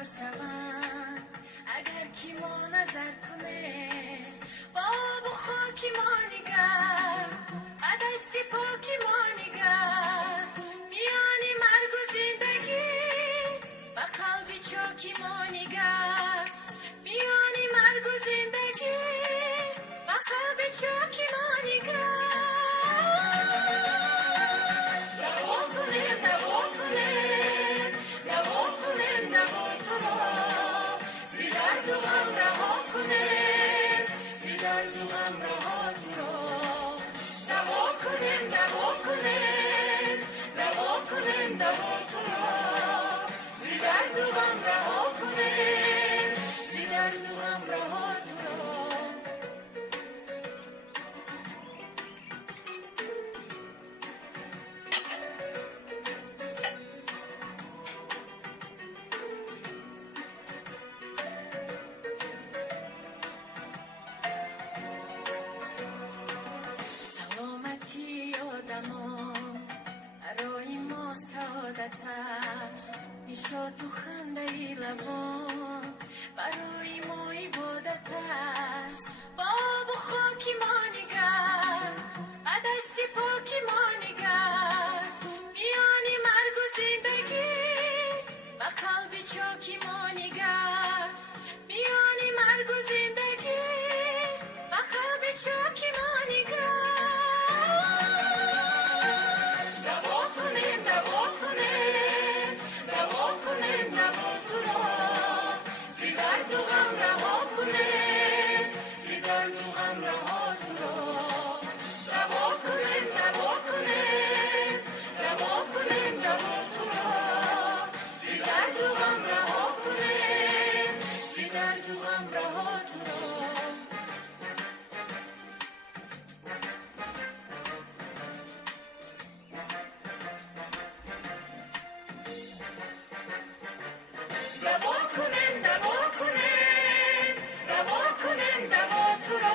باشم اگر کی ما نظر کنه با خاکی ما نگر دستی پاکی ما نگر میانی مرگ و زندگی با قلبی چاکی ما نگر میانی مرگ و زندگی با قلبی چاکی ما نگر برای ما سعادت است نیشا تو خنده ای لبان برای ما عبادت است باب و خاکی ما نگر دستی پاکی ما نگر میانی مرگ و زندگی و قلبی چاکی ما نگر میانی مرگ و زندگی و قلبی چاکی ما نگر دوا کنن دوا تو را